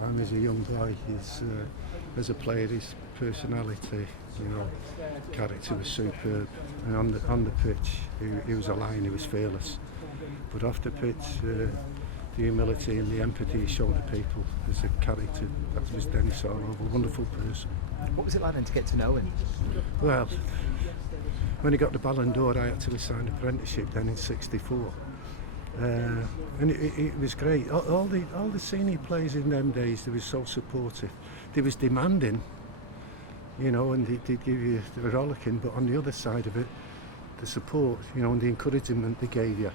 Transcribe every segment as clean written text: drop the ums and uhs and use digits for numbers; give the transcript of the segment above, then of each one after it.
Ram is a young boy. As a player, his personality, character was superb. And on the pitch, he was a lion. He was fearless. But off the pitch, the humility and the empathy he showed the people as a character, that was Denis Law, a wonderful person. What was it like then to get to know him? Well, when he got the Ballon d'Or, I actually signed an apprenticeship then in '64. And it was great. All the senior players in them days, they were so supportive. They was demanding, and they'd give you the rollicking, but on the other side of it, the support, and the encouragement they gave you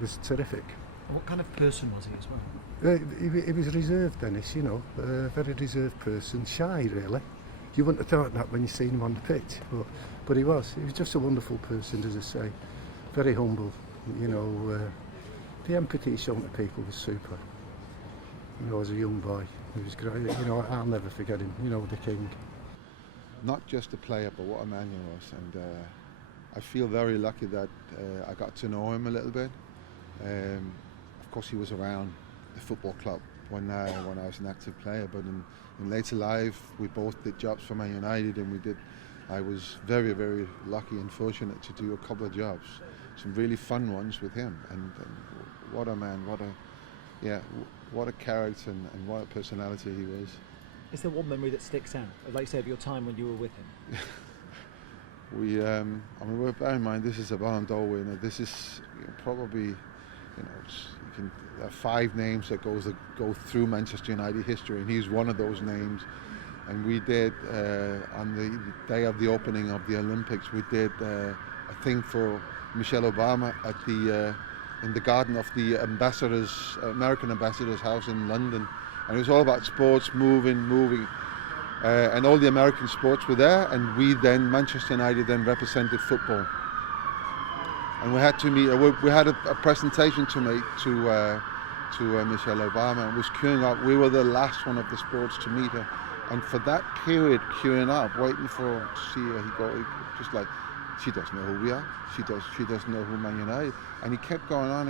was terrific. What kind of person was he as well? He was reserved, Dennis, a very reserved person, shy really. You wouldn't have thought that when you seen him on the pitch, but he was. He was just a wonderful person, as I say, very humble, The empathy he showed to people was super. As a young boy, he was great. I'll never forget him. The king. Not just a player, but what a man he was. And I feel very lucky that I got to know him a little bit. Of course, he was around the football club when I was an active player. But in later life, we both did jobs for Man United, and I was very, very lucky and fortunate to do a couple of jobs, some really fun ones with him. And what a man, what a character and what a personality he was. Is there one memory that sticks out, like you said, of your time when you were with him? Bear in mind, this is a Ballon d'Or winner. This is probably, there are 5 names that go through Manchester United history, and he's one of those names. And we did, on the day of the opening of the Olympics, we did a thing for Michelle Obama at in the garden of the American ambassador's house in London. And it was all about sports, moving. And all the American sports were there, and Manchester United then represented football. And we had to meet, we had a presentation to make to Michelle Obama, and was queuing up. We were the last one of the sports to meet her. And for that period, queuing up, waiting to see her, just like, she doesn't know who we are. She doesn't know who Man United. And he kept going on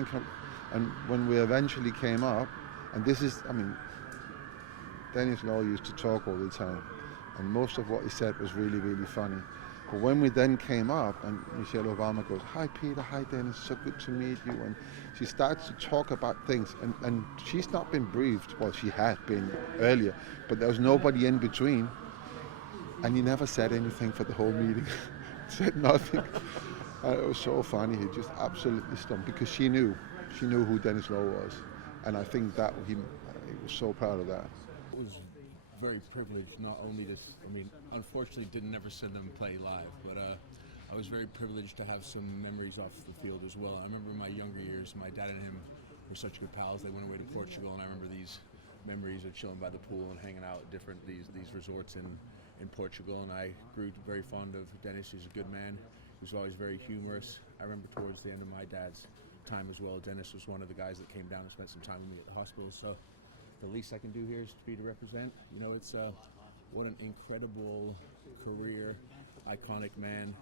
and when we eventually came up, and this is, Denis Law used to talk all the time, and most of what he said was really, really funny. But when we then came up and Michelle Obama goes, "Hi Peter, hi Dennis, so good to meet you," and she starts to talk about things, and she's not been briefed. Well, she had been earlier, but there was nobody in between, and he never said anything for the whole meeting. Said nothing. And it was so funny. He just absolutely stumped because she knew who Denis Law was, and I think that he was so proud of that. It was very privileged, not only to, unfortunately didn't never send them play live, but I was very privileged to have some memories off the field as well. I remember in my younger years, my dad and him were such good pals. They went away to Portugal, and I remember these memories of chilling by the pool and hanging out at these resorts in Portugal, and I grew very fond of Denis. He's a good man. He was always very humorous. I remember towards the end of my dad's time as well, Denis was one of the guys that came down and spent some time with me at the hospital, so the least I can do here is to be to represent. It's what an incredible career, iconic man.